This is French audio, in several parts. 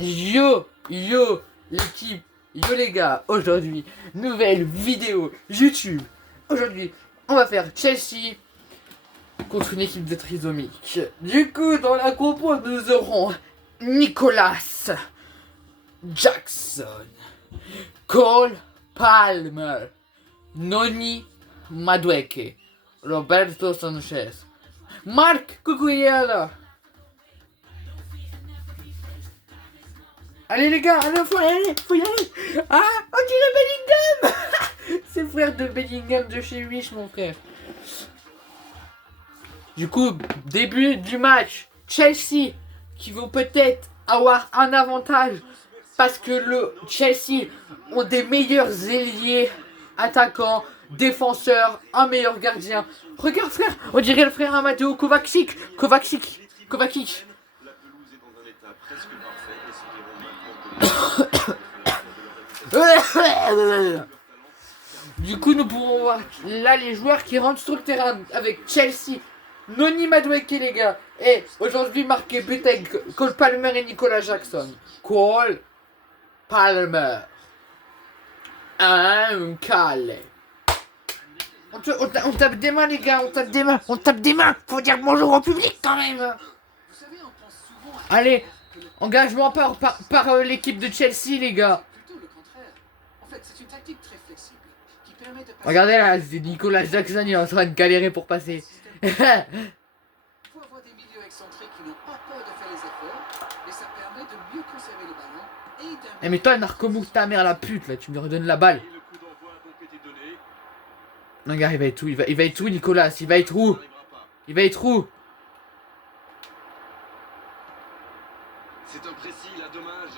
Yo l'équipe, yo les gars, aujourd'hui, nouvelle vidéo YouTube. Aujourd'hui, on va faire Chelsea contre une équipe de trisomiques. Du coup, dans la compo, nous aurons Nicolas Jackson, Cole Palmer, Noni Madueke, Roberto Sanchez, Marc Cucurella. Allez les gars, allez, faut y aller. Ah, on dirait Bellingham. C'est le frère de Bellingham de chez Wish, mon frère. Du coup, début du match, Chelsea qui vont peut-être avoir un avantage parce que le Chelsea ont des meilleurs ailiers, attaquants, défenseurs, un meilleur gardien. Regarde frère, on dirait le frère Amadeo Kovacic. Du coup, nous pourrons voir là les joueurs qui rentrent sur le terrain avec Chelsea. Noni Madueke, les gars. Et aujourd'hui, marqué but avec Cole Palmer et Nicolas Jackson. Cole Palmer. Un calé. On tape des mains, les gars. On tape des mains. Faut dire bonjour au public quand même. Allez, engagement par l'équipe de Chelsea, les gars. Regardez là, c'est Nicolas Jackson, il est en train de galérer pour passer. Faut avoir des milieux excentriques qui n'ont pas peur de faire les efforts, et ça permet de mieux conserver le ballon et d'un... Eh mais toi, narcomouk ta mère la pute là, tu me redonnes la balle. Non gars, il va être où, il va être où Nicolas? Il va être où? Il va être où? C'est imprécis, là, dommage.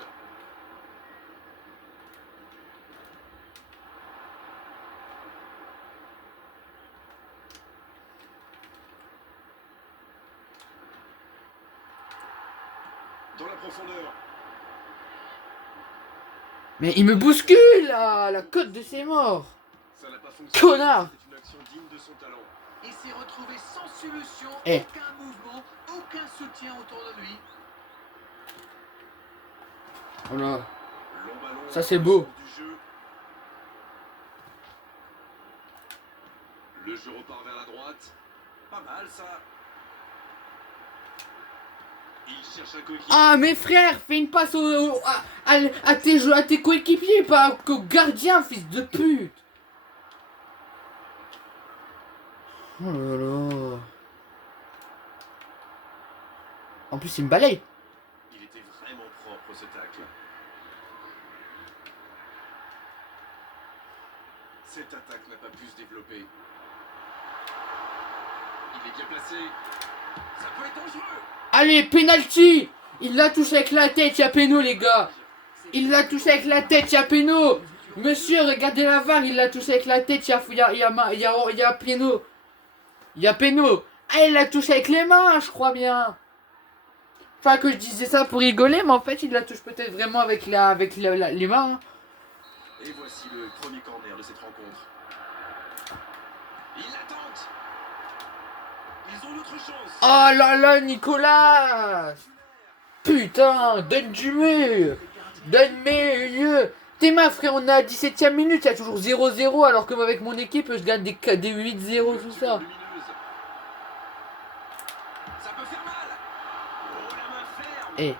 Dans la profondeur. Mais il me bouscule là, la côte de ses morts. Ça n'a pas fonctionné. Connard. C'est une action digne de son talent. Il s'est retrouvé sans solution, Eh. aucun mouvement, aucun soutien autour de lui. Oh là. Long ballon. Ça, c'est beau. Du jeu. Le jeu repart vers la droite. Pas mal ça. Il cherche un coéquipier. Ah mais frère, fais une passe à tes coéquipiers, pas au gardien, fils de pute. Oh là là. En plus il me balaye. Il était vraiment propre ce tacle. Cette attaque n'a pas pu se développer. Il est bien placé. Ça peut être dangereux. Allez, penalty. Il l'a touché avec la tête, y'a péno les gars. Il l'a touché avec la tête, y'a péno. Monsieur, regardez la VAR, il l'a touché avec la tête, y'a péno. Y'a péno. Ah, il l'a touché avec les mains, je crois bien. Enfin, que je disais ça pour rigoler, mais en fait, il la touche peut-être vraiment avec les mains. Et voici le premier corner de cette rencontre. Il l'attente. Ils ont notre chance. Oh là là, Nicolas. Putain, donne du mieux. Donne mieux. T'es ma frère, on est à 17ème minute, il y a toujours 0-0, alors que moi, avec mon équipe, je gagne des 8-0, tout ça. Lumineuse. Ça peut faire mal. Oh, la main ferme. Eh,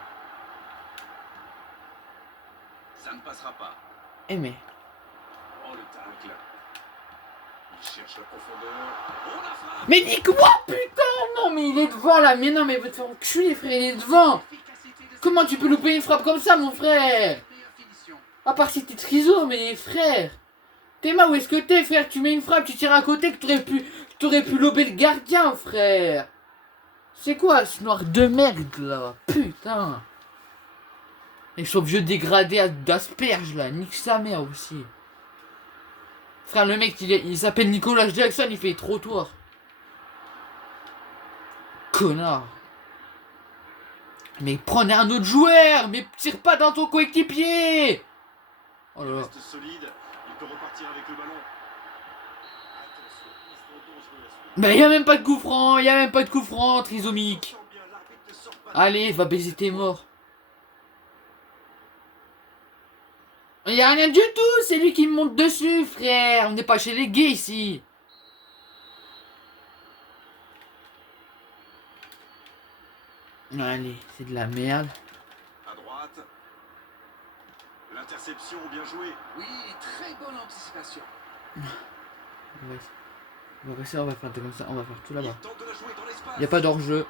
Ça ne passera pas. mais... Oh, le tacle. Il cherche la profondeur. Oh, la frappe. Mais nique-moi, putain. Non, mais il est devant, là. Mais non, mais va te faire enculer, frère, il est devant. Comment tu peux louper une frappe comme ça, mon frère? Meilleure finition. À part si t'es triso, mais frère. Théma, où est-ce que t'es, frère? Tu mets une frappe, tu tires à côté, que t'aurais pu lober le gardien, frère. C'est quoi ce noir de merde, là? Putain. Et son vieux dégradé d'asperge, là. Nique sa mère, aussi. Frère, le mec, il s'appelle Nicolas Jackson, il fait trottoir. Connard. Mais prenez un autre joueur. Mais tire pas dans ton coéquipier. Oh là Il là. reste solide. Il peut repartir avec le ballon. Attention, ils sont dangereux à suivre. Mais y'a même pas de coup franc. Y'a même pas de coup franc, trisomique. Sent bien, l'arbitre ne sort pas. Allez, va baiser tes morts. Mais y a rien du tout, c'est lui qui me monte dessus, frère. On n'est pas chez les gays ici. Allez, c'est de la merde. À droite. L'interception, bien joué. Oui, très bonne anticipation. On va passer, on va faire comme ça, on va faire tout là-bas. Il tente de la jouer dans l'espace. Y a pas d'hors-jeu.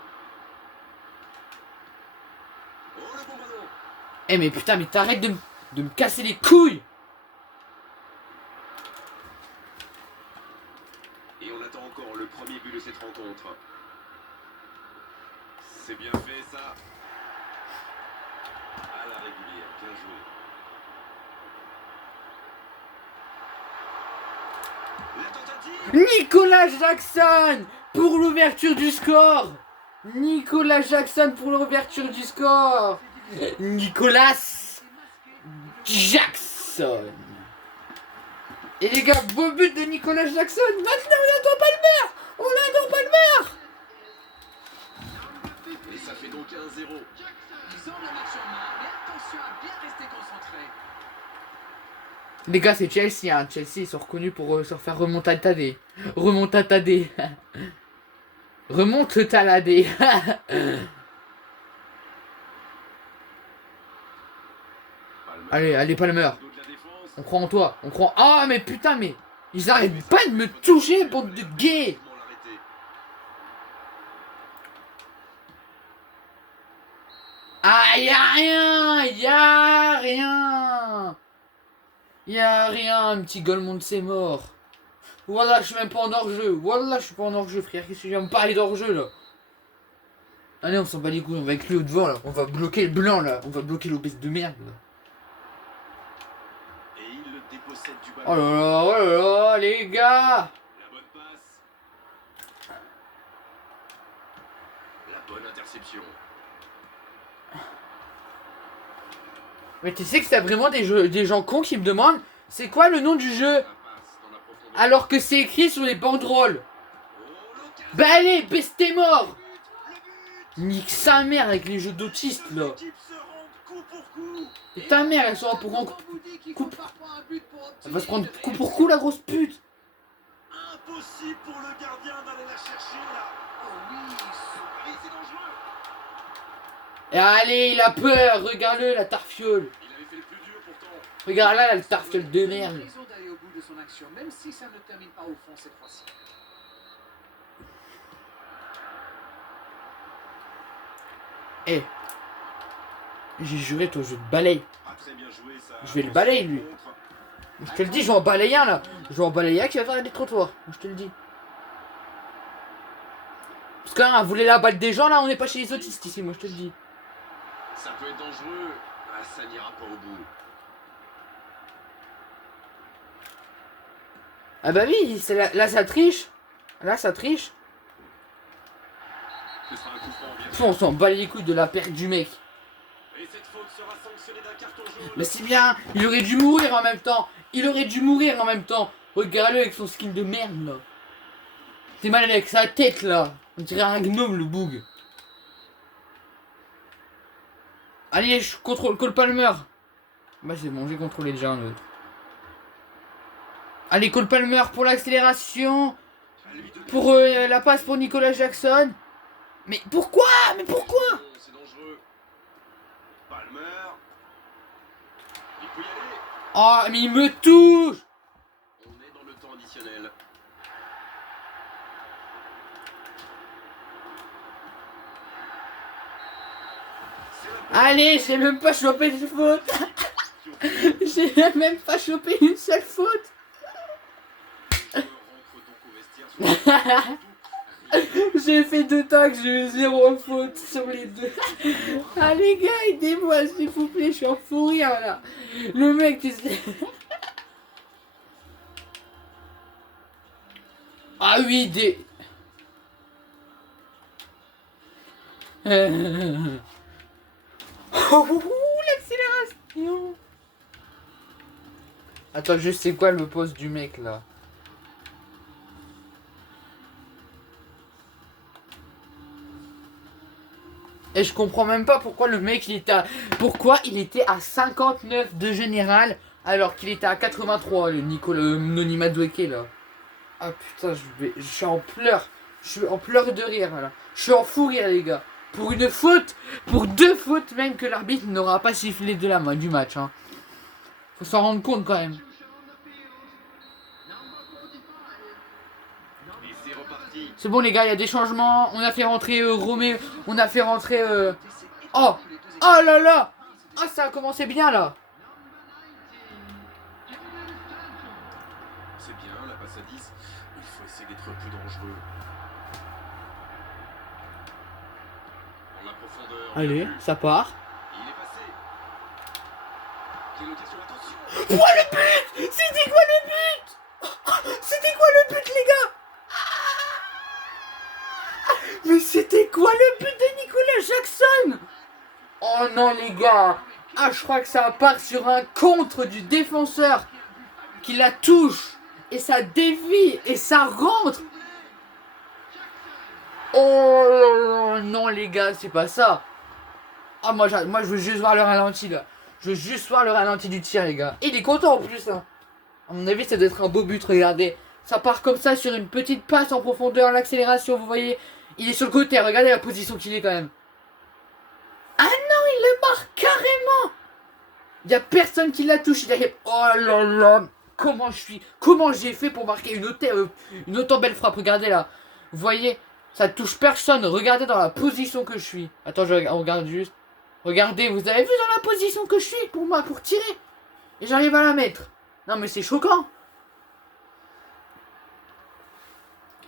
Oh, le bon ballon. Eh mais putain, mais t'arrêtes de me casser les couilles. Et on attend encore le premier but de cette rencontre. C'est bien fait ça. À la régulière, bien joué. La tentative. Nicolas Jackson pour l'ouverture du score. Nicolas Jackson pour l'ouverture du score. Nicolas Jackson. Et les gars, beau but de Nicolas Jackson. Maintenant on attend Palmer. On attend Palmer. Et ça fait donc 1-0. Ils ont le match en main, mais attention à bien rester concentré. Les gars, c'est Chelsea, hein. Chelsea, ils sont reconnus pour se faire remontatadé. Remontatadé. Remonte-taladé. Allez, allez, Palmer. On croit en toi. On croit. Ah, mais putain, mais. Ils arrêtent pas de me toucher, bande de gays. Ah, y'a rien. Y'a rien. Y'a rien, un petit Golemont, c'est mort. Voilà, je suis même pas en hors-jeu. Voilà, je suis pas en hors-jeu, frère. Qu'est-ce que tu viens me parler d'hors-jeu, là? Allez, on s'en bat les couilles, on va avec lui au devant, là. On va bloquer le blanc, là. On va bloquer l'obèse de merde, là. Et il le dépossède du ballon. Oh là là, les gars. La bonne passe. La bonne interception. Mais tu sais que c'est vraiment des gens cons qui me demandent c'est quoi le nom du jeu? La passe dans la profondeur. Alors que c'est écrit sur les banderoles. Oh, l'occasion. Bah allez, baisse tes morts. Le but. Nique sa mère avec les jeux d'autistes, là. Deux équipes se rendent coup pour coup. Et ta mère, elle sera pour un coup. On vous dit qu'il faut Coupe. parfois un but pour Elle obtenir va se prendre une coup pour coup, la grosse pute. Impossible pour le gardien d'aller la chercher là. Oh oui, Et c'est dangereux. Et allez, il a peur, regarde-le, la tarfiole. Il avait fait le plus dur pourtant. Regarde là, la tarfiole de merde. raison d'aller au bout de son action, même si ça ne termine pas au fond cette fois-ci. Eh. J'ai juré, toi, je te balaye. Ah, très bien joué ça. Je vais le balayer, lui. Je te le dis, je vais en balayer un, là. Je vais en balayer un qui va faire des trottoirs. Je te le dis. Parce qu'un, voulait la balle des gens, là, on n'est pas chez les autistes ici, moi, je te le dis. Ça peut être dangereux. Ah, ça n'ira pas au bout. Ah bah oui, là, ça triche. Là, ça triche. Ce sera un coup franc bien Pff, sûr. on s'en bat les couilles de la perte du mec. Et cette faute sera sanctionnée d'un carton jaune. Mais c'est bien, il aurait dû mourir en même temps. Il aurait dû mourir en même temps. Regarde-le avec son skin de merde, là. C'est mal avec sa tête, là. On dirait un gnome, le boug. Allez, je contrôle Cole Palmer. Bah c'est bon, j'ai contrôlé déjà un autre. Allez, Cole Palmer pour l'accélération. À lui de- Pour la passe pour Nicolas Jackson. Mais pourquoi? Mais pourquoi? C'est dangereux. Palmer. Il peut y aller. Oh, mais il me touche. On est dans le temps additionnel. C'est la Allez, j'ai même pas chopé une faute. J'ai même pas chopé une seule faute. rentre donc au vestiaire sur le- J'ai fait 2 tacs, j'ai eu 0 faute sur les 2. Ah les gars, aidez-moi s'il vous plaît, je suis en fou rire là. Le mec, tu sais. Ah oui, des... Oh, l'accélération. Attends, je sais quoi le poste du mec là. Et je comprends même pas pourquoi le mec il était à... Pourquoi il était à 59 de général Alors qu'il était à 83, le Nicolas Noni Madueke là. Ah putain, je suis en pleurs. Je suis en pleurs de rire là. Je suis en fou rire les gars. Pour une faute, pour 2 fautes même que l'arbitre n'aura pas sifflé de la main du match. Hein. Faut s'en rendre compte quand même. Et c'est reparti. C'est bon les gars, il y a des changements. On a fait rentrer Romé. On a fait rentrer... Oh. Oh là là. Ah ça a commencé bien là. C'est bien, la passe à 10. Il faut essayer d'être plus dangereux. En la profondeur. Allez, ça part. Il est passé. Quelle occasion, attention. Oh le but. C'était quoi le but? C'était quoi le but les gars? Mais c'était quoi le but de Nicolas Jackson? Oh non les gars. Ah je crois que ça part sur un contre du défenseur qui la touche et ça dévie et ça rentre. Oh non les gars, c'est pas ça. Ah moi je veux juste voir le ralenti là. Je veux juste voir le ralenti du tir les gars. Et il est content en plus hein. À mon avis ça doit être un beau but, regardez. Ça part comme ça sur une petite passe en profondeur, l'accélération, vous voyez. Il est sur le côté, regardez la position qu'il est quand même. Ah non, il le marque carrément. Il y a personne qui la touche, il arrive. Oh là là. Comment j'ai fait pour marquer une autant belle frappe, regardez là. Vous voyez, ça touche personne, regardez dans la position que je suis. Attends, on regarde juste. Regardez, vous avez vu dans la position que je suis pour tirer. Et j'arrive à la mettre. Non mais c'est choquant.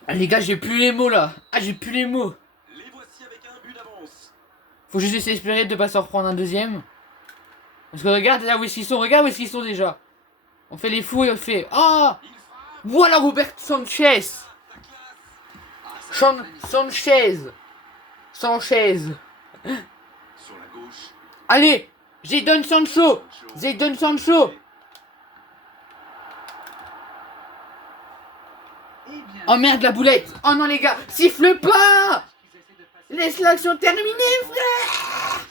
Ah, les gars, j'ai plus les mots là. Ah, j'ai plus les mots. Les voici avec un but d'avance. Faut juste espérer de pas s'en reprendre un deuxième. Parce que regarde là où est-ce qu'ils sont. Regarde où est-ce qu'ils sont déjà. On fait les fous et on fait... Ah oh, voilà Robert Sanchez. Sanchez. Sur la gauche. Allez, Jadon Sancho. Jadon Sancho. Oh merde, la boulette. Oh non les gars, siffle pas. Laisse l'action terminer, frère.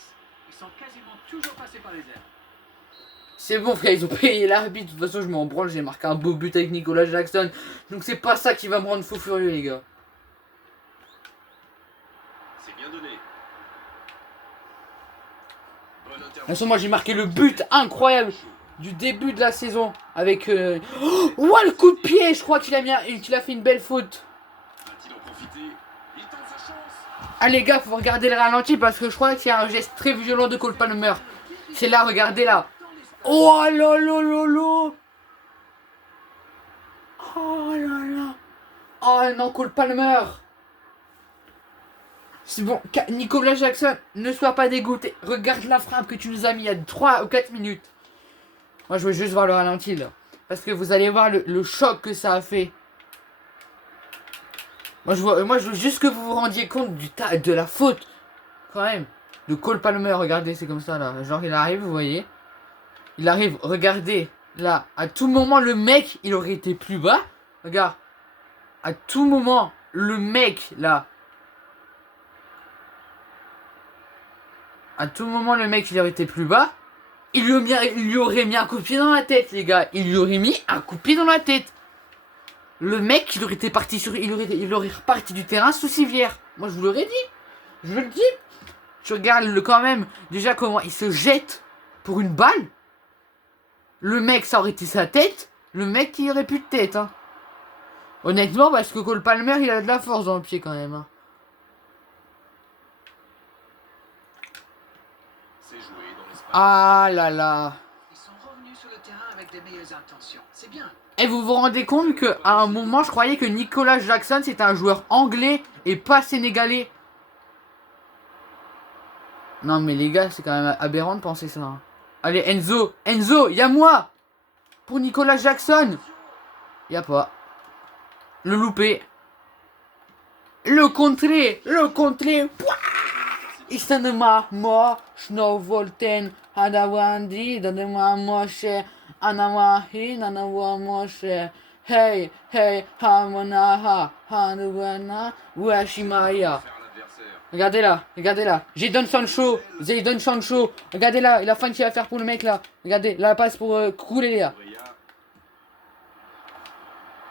Ils sont quasiment toujours passés par les airs. C'est bon frère, ils ont payé l'arbitre. De toute façon, je m'en branle, j'ai marqué un beau but avec Nicolas Jackson. Donc c'est pas ça qui va me rendre fou furieux les gars. C'est bien donné. Bonne De toute façon, moi j'ai marqué le but incroyable du début de la saison avec... Oh, le coup de pied. Je crois qu'il a fait une belle faute. Va-t-il en profiter? Il tente sa chance. Ah les gars, faut regarder le ralenti parce que je crois qu'il y a un geste très violent de Cole Palmer. C'est là, regardez là. Oh là là là là. Oh là là. Oh non, Cole Palmer. C'est bon, Nicolas Jackson, ne sois pas dégoûté. Regarde la frappe que tu nous as mis il y a 3 ou 4 minutes. Moi je veux juste voir le ralenti là. Parce que vous allez voir le choc que ça a fait. Moi je veux juste que vous vous rendiez compte de la faute. Quand même. De Cole Palmer, regardez, c'est comme ça là. Genre il arrive, vous voyez. Il arrive, regardez. Là, à tout moment, le mec, il aurait été plus bas. Regarde. À tout moment, le mec, là. À tout moment, le mec, il aurait été plus bas. Il lui aurait mis un coup de pied dans la tête, les gars. Il lui aurait mis un coup de pied dans la tête. Le mec, il aurait reparti du terrain sous civière. Moi, je vous l'aurais dit. Je vous le dis. Tu regardes quand même, déjà comment il se jette pour une balle. Le mec, ça aurait été sa tête. Le mec, il aurait plus de tête, hein. Honnêtement, parce que Cole Palmer, il a de la force dans le pied quand même, hein. C'est joué dans l'espace. Ah là là. Ils sont revenus sur le terrain avec des meilleures intentions. C'est bien. Et vous vous rendez compte qu'à un moment, je croyais que Nicolas Jackson, c'était un joueur anglais et pas sénégalais. Non mais les gars, c'est quand même aberrant de penser ça, hein. Allez, Enzo, y'a moi. Pour Nicolas Jackson. Y'a pas. Le loupé. Le contré. Istanema, moi, Snowvolten, Hadawandi, Danema, Moshe, Anamahi, Nanawa, Moshe, Hey, Hamanaha, Hanuana, Washimaya. Faire l'adversaire. Regardez là, regardez là. Jadon Sancho, Jadon Sancho. Regardez là, la fin qu'il va faire pour le mec là. Regardez, la passe pour couler là.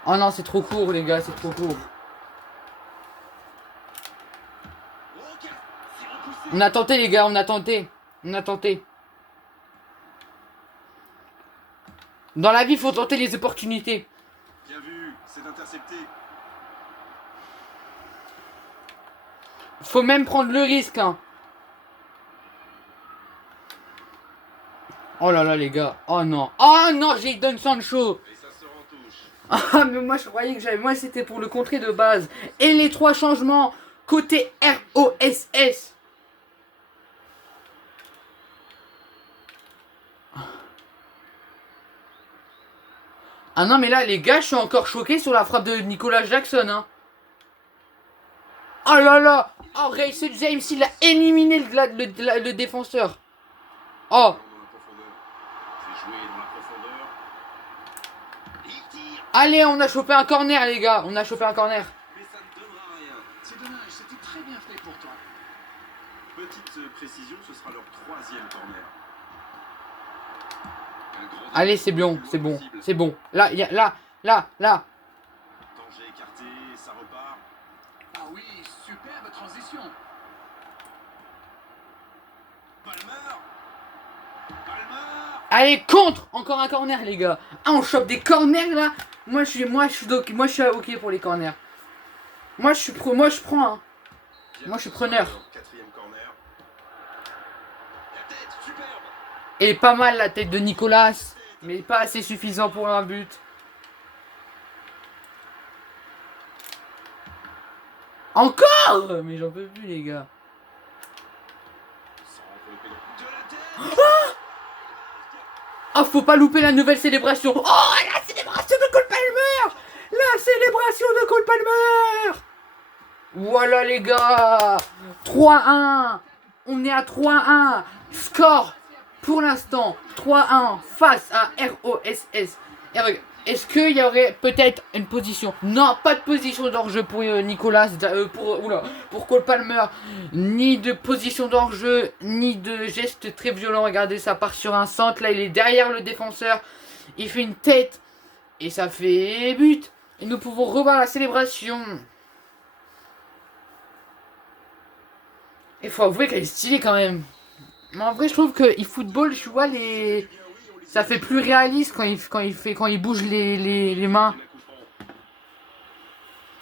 Oh non, c'est trop court les gars, c'est trop court. On a tenté les gars, on a tenté. On a tenté. Dans la vie, faut tenter les opportunités. Bien vu, c'est intercepté. Faut même prendre le risque, hein. Oh là là, les gars. Oh non. Oh non, Jadon Sancho. Et ça se retouche. Ah, mais moi, je croyais que j'avais... Moi, c'était pour le contrer de base. Et les 3 changements côté ROSS. Ah non, mais là, les gars, je suis encore choqué sur la frappe de Nicolas Jackson, hein. Oh là là. Oh, Reece James, il a éliminé le défenseur. Oh. C'est joué dans la profondeur. Il tire. Allez, on a chopé un corner, les gars. On a chopé un corner. Mais ça ne donnera rien. C'est dommage, c'était très bien fait pour toi. Petite précision, ce sera leur 3e corner. Un grand Allez, c'est bon, c'est bon, c'est bon. Là, il y a, là. danger écarté, ça repart. Ah oui, superbe transition. Palmer. Palmer. Allez, contre. Encore un corner, les gars. Ah, on chope des corners, là. Moi, je suis ok pour les corners. Moi, je prends, hein. Moi, je suis preneur. 4e corner. La tête, superbe. Et pas mal la tête de Nicolas. Mais pas assez suffisant pour un but. Encore. Mais j'en peux plus, les gars. Sans envelopper de la tête. Ah, faut pas louper la nouvelle célébration. Oh, la célébration de Cole Palmer. La célébration de Cole Palmer. Voilà, les gars. 3-1. On est à 3-1. Score pour l'instant 3-1 face à ROSS. Est-ce qu'il y aurait peut-être une position? Non, pas de position d'hors-jeu pour Nicolas, pour Cole Palmer. Ni de position d'hors-jeu, ni de geste très violent. Regardez, ça part sur un centre. Là, il est derrière le défenseur. Il fait une tête. Et ça fait but. Et nous pouvons revoir la célébration. Il faut avouer qu'elle est stylée quand même. Mais en vrai, je trouve que eFootball, tu vois, ça fait plus réaliste quand il bouge les mains.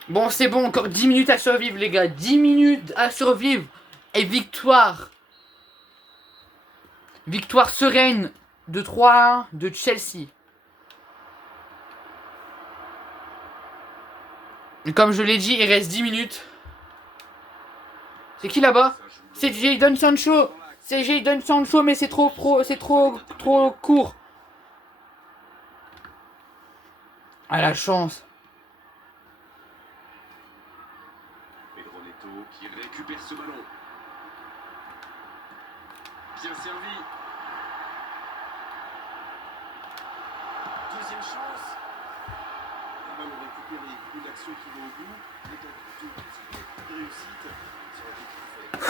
Bon, c'est bon, encore 10 minutes à survivre, les gars. 10 minutes à survivre. Et victoire. Victoire sereine de 3-1 de Chelsea. Et comme je l'ai dit, il reste 10 minutes. C'est qui là-bas? C'est Jadon Sancho. C'est Jadon Sancho, mais c'est trop court. Ah, la chance. Pedro Neto qui récupère ce ballon. Bien servi. Deuxième chance. Un ballon récupéré. Une action qui va au bout. Une réussite. Ça aurait été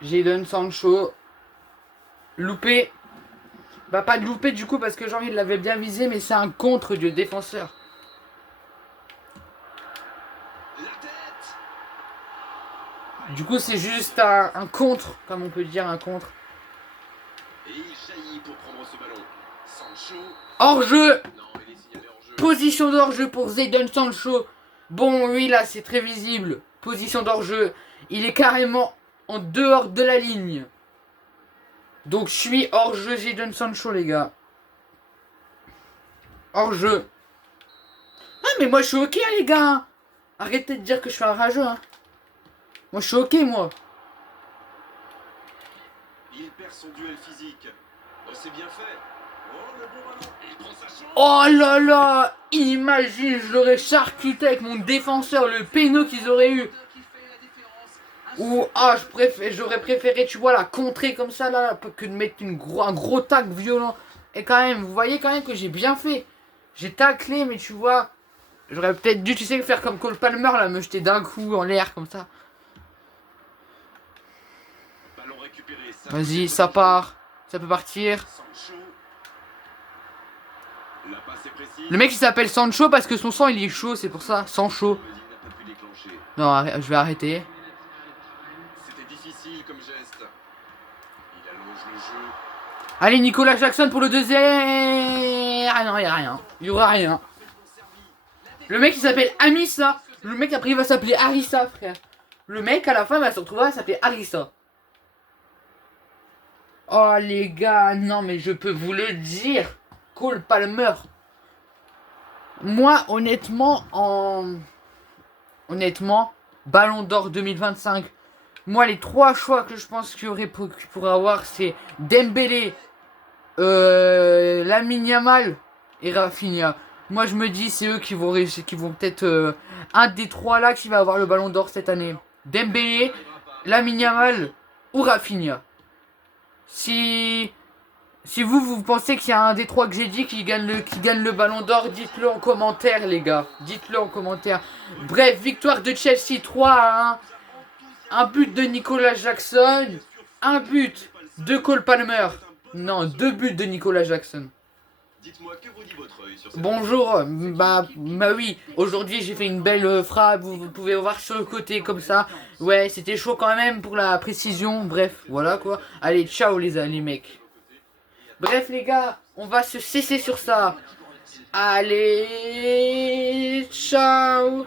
fait. Jadon Sancho. Loupé. Bah, pas de loupé du coup, parce que Jean-Yves l'avait bien visé, mais c'est un contre du défenseur. La tête. Du coup, c'est juste un contre, comme on peut dire, un contre. Et il jaillit pour prendre ce ballon. Sancho. Hors-jeu. Non, il est signalé hors jeu. Position d'hors-jeu pour Jadon Sancho. Bon, oui, là, c'est très visible. Position d'hors-jeu. Il est carrément en dehors de la ligne. Donc, je suis hors-jeu Jadon Sancho, les gars. Hors-jeu. Ah, mais moi, je suis ok, les gars. Arrêtez de dire que je suis un rageux, hein. Moi, je suis ok, moi. Il perd son duel physique. Oh, c'est bien fait. Oh, le bon ballon. Il prend sa chance. Oh là là. Imagine, je l'aurais charcuté avec mon défenseur, le péno qu'ils auraient eu. Qui fait la différence. Ou, j'aurais préféré, tu vois, la contrer comme ça, là, que de mettre un gros tac violent. Et quand même, vous voyez quand même que j'ai bien fait. J'ai taclé, mais tu vois, J'aurais peut-être dû, tu sais, faire comme Cole Palmer, là, me jeter d'un coup en l'air, comme ça. Ballon récupéré. Vas-y, ça part. Ça peut partir. Sancho. La passe est précise. Le mec, il s'appelle Sancho parce que son sang, il est chaud, c'est pour ça. Sancho. Il n'a pas pu déclencher. Non, je vais arrêter. C'était difficile comme geste. Il allonge le jeu. Allez, Nicolas Jackson pour le deuxième. Ah non, il y a rien. Il y aura rien. Parfaitement servi. Le mec, il s'appelle Amissa. Le mec, après, il va s'appeler Harissa, frère. Le mec, à la fin, va se retrouver à s'appeler Harissa. Oh, les gars, non, mais je peux vous le dire. Cole Palmer. Moi, honnêtement, Ballon d'Or 2025. Moi, les 3 choix que je pense qu'il y aurait pour avoir, c'est Dembélé, Lamine Yamal et Rafinha. Moi, je me dis, c'est eux qui vont réussir, qui vont peut-être un des 3 là qui va avoir le Ballon d'Or cette année. Dembélé, Lamine Yamal ou Rafinha. Si vous pensez qu'il y a un des 3 que j'ai dit qui gagne le Ballon d'Or, dites-le en commentaire, les gars. Dites-le en commentaire. Bref, victoire de Chelsea 3-1. Un but de Nicolas Jackson. Un but de Cole Palmer. Non, 2 buts de Nicolas Jackson. Dites-moi, que vous dit votre œil sur cette Bonjour, bah oui, aujourd'hui j'ai fait une belle frappe, vous pouvez voir sur le côté comme ça. Ouais, c'était chaud quand même pour la précision, bref, voilà quoi. Allez, ciao les mecs. Bref les gars, on va se cesser sur ça. Allez, ciao.